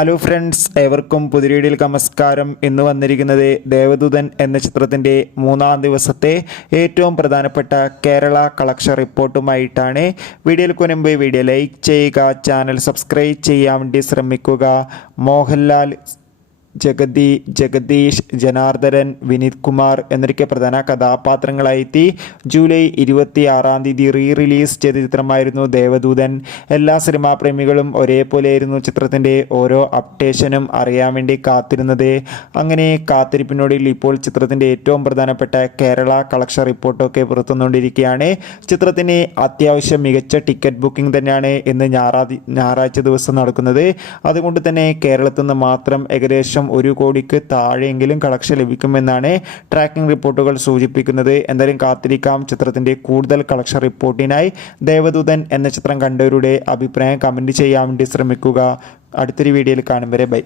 Hello friends, ഏവർക്കും പുതിയ വീഡിയോയിലേക്ക് നമസ്കാരം. ഇന്ന് വന്നിരിക്കുന്നത് ദേവദൂതൻ എന്ന ചിത്രത്തിൻ്റെ 3-ാം ദിവസത്തെ ഏറ്റവും പ്രധാനപ്പെട്ട കേരള കളക്ഷൻ റിപ്പോർട്ടുമായിട്ടാണ്. വീഡിയോയിലേക്ക് മുൻപ് വീഡിയോ ലൈക്ക് ചെയ്യുക, ചാനൽ സബ്സ്ക്രൈബ് ചെയ്യാൻ വേണ്ടി ശ്രമിക്കുക. മോഹൻലാൽ, ജഗദീഷ്, ജനാർദ്ദനൻ, വിനീത് കുമാർ എന്നൊക്കെ പ്രധാന കഥാപാത്രങ്ങളായെത്തി ജൂലൈ 26-ാം തീയതി റിലീസ് ചെയ്ത ചിത്രമായിരുന്നു ദേവദൂതൻ. എല്ലാ സിനിമാ പ്രേമികളും ഒരേപോലെയായിരുന്നു ചിത്രത്തിൻ്റെ ഓരോ അപ്ഡേഷനും അറിയാൻ വേണ്ടി കാത്തിരുന്നത്. അങ്ങനെ കാത്തിരിപ്പിനോടിൽ ഇപ്പോൾ ചിത്രത്തിൻ്റെ ഏറ്റവും പ്രധാനപ്പെട്ട കേരള കളക്ഷൻ റിപ്പോർട്ടൊക്കെ പുറത്തുവന്നുകൊണ്ടിരിക്കുകയാണ്. ചിത്രത്തിന് അത്യാവശ്യം മികച്ച ടിക്കറ്റ് ബുക്കിംഗ് തന്നെയാണ് ഇന്ന് ഞായറാഴ്ച ദിവസം നടക്കുന്നത്. അതുകൊണ്ട് തന്നെ കേരളത്തിൽ നിന്ന് മാത്രം ഏകദേശം 1 കോടിക്ക് താഴെയെങ്കിലും കളക്ഷൻ ലഭിക്കുമെന്നാണ് ട്രാക്കിംഗ് റിപ്പോർട്ടുകൾ സൂചിപ്പിക്കുന്നത്. എന്തായാലും കാത്തിരിക്കാം ചിത്രത്തിൻ്റെ കൂടുതൽ കളക്ഷൻ റിപ്പോർട്ടിനായി. ദേവദൂതൻ എന്ന ചിത്രം കണ്ടവരുടെ അഭിപ്രായം കമൻറ്റ് ചെയ്യാൻ വേണ്ടി ശ്രമിക്കുക. അടുത്തൊരു വീഡിയോയിൽ കാണും വരെ ബൈ.